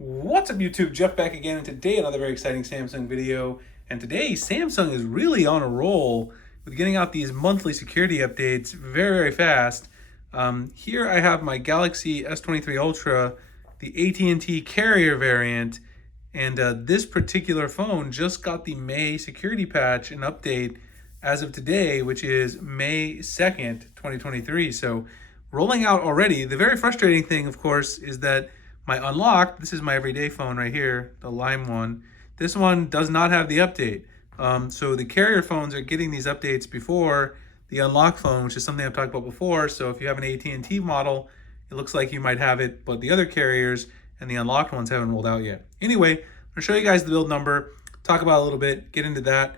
What's up YouTube, Jeff back again, and today another very exciting Samsung video. And today Samsung is really on a roll with getting out these monthly security updates very fast. Here I have my Galaxy S23 Ultra, the AT&T carrier variant, and this particular phone just got the May security patch and update as of today, which is May 2nd, 2023. So rolling out already. The very frustrating thing, of course, is that my unlocked, this is my everyday phone right here, the Lime one. This one does not have the update. So the carrier phones are getting these updates before the unlocked phone, which is something I've talked about before. So if you have an AT&T model, it looks like you might have it, but the other carriers and the unlocked ones haven't rolled out yet. Anyway, I'm gonna show you guys the build number, talk about it a little bit, get into that.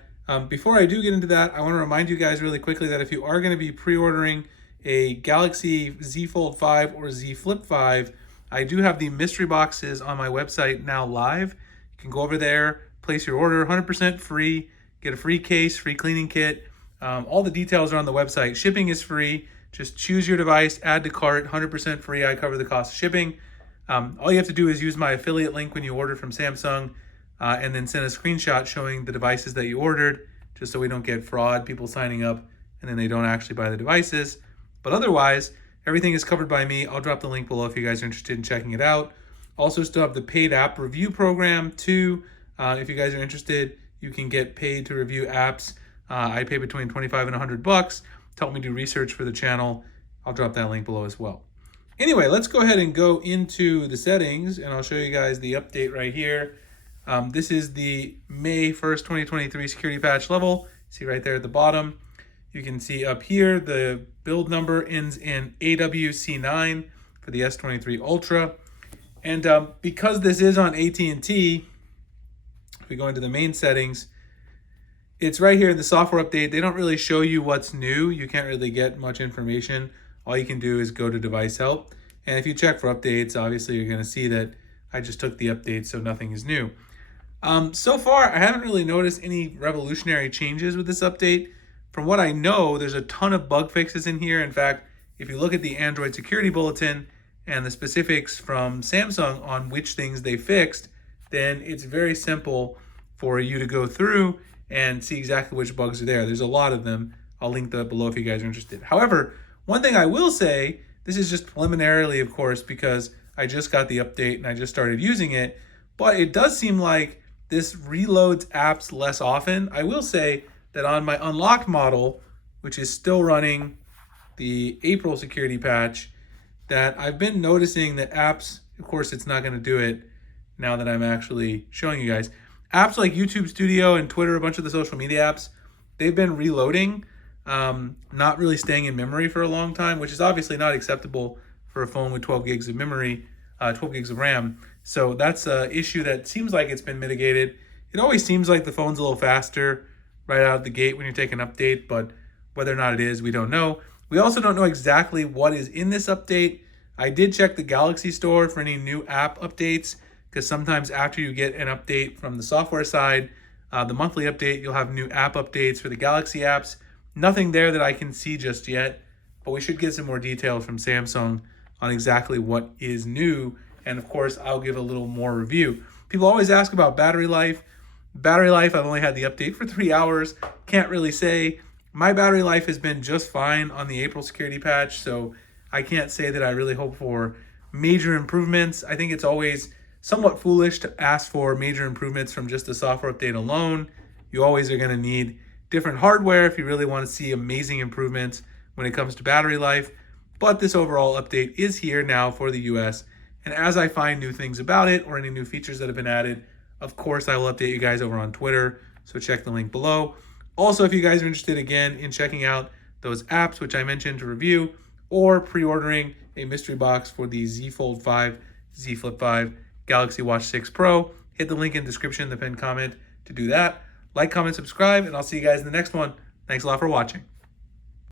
Before I do get into that, I wanna remind you guys really quickly that if you are gonna be pre-ordering a Galaxy Z Fold 5 or Z Flip 5, I do have the mystery boxes on my website now live. You can go over there, place your order, 100% free, get a free case, free cleaning kit. All the details are on the website. Shipping is free. Just choose your device, add to cart, 100% free. I cover the cost of shipping. All you have to do is use my affiliate link when you order from Samsung, and then send a screenshot showing the devices that you ordered, just so we don't get fraud, people signing up and then they don't actually buy the devices. But otherwise, everything is covered by me. I'll drop the link below if you guys are interested in checking it out. Also still have the paid app review program too. If you guys are interested, you can get paid to review apps. I pay between 25 and 100 bucks to help me do research for the channel. I'll drop that link below as well. Anyway, let's go ahead and go into the settings and I'll show you guys the update right here. This is the May 1st, 2023 security patch level. See right there at the bottom. You can see up here, the build number ends in AWC9 for the S23 Ultra. And because this is on AT&T, if we go into the main settings, it's right here in the software update. They don't really show you what's new. You can't really get much information. All you can do is go to device help. And if you check for updates, obviously you're gonna see that I just took the update, so nothing is new. So far, I haven't really noticed any revolutionary changes with this update. From what I know, there's a ton of bug fixes in here. In fact, if you look at the Android security bulletin and the specifics from Samsung on which things they fixed, then it's very simple for you to go through and see exactly which bugs are there. There's a lot of them. I'll link that below if you guys are interested. However, one thing I will say, this is just preliminarily, of course, because I just got the update and I just started using it, but it does seem like this reloads apps less often. I will say that on my unlocked model, which is still running the April security patch, that I've been noticing that apps, of course it's not gonna do it now that I'm actually showing you guys. Apps like YouTube Studio and Twitter, a bunch of the social media apps, they've been reloading, not really staying in memory for a long time, which is obviously not acceptable for a phone with 12 gigs of memory, 12 gigs of RAM. So that's an issue that seems like it's been mitigated. It always seems like the phone's a little faster right out of the gate when you take an update, but whether or not it is, we don't know. We also don't know exactly what is in this update. I did check the Galaxy Store for any new app updates, because sometimes after you get an update from the software side, the monthly update, you'll have new app updates for the Galaxy apps. Nothing there that I can see just yet, but we should get some more details from Samsung on exactly what is new. And of course, I'll give a little more review. People always ask about battery life. Battery life, I've only had the update for 3 hours. Can't really say. My battery life has been just fine on the April security patch, so I can't say that I really hope for major improvements. I think it's always somewhat foolish to ask for major improvements from just the software update alone. You always are gonna need different hardware if you really wanna see amazing improvements when it comes to battery life. But this overall update is here now for the US. And as I find new things about it or any new features that have been added, of course, I will update you guys over on Twitter, so check the link below. Also, if you guys are interested, again, in checking out those apps, which I mentioned to review, or pre-ordering a mystery box for the Z Fold 5, Z Flip 5, Galaxy Watch 6 Pro, hit the link in the description, the pinned comment to do that. Like, comment, subscribe, and I'll see you guys in the next one. Thanks a lot for watching.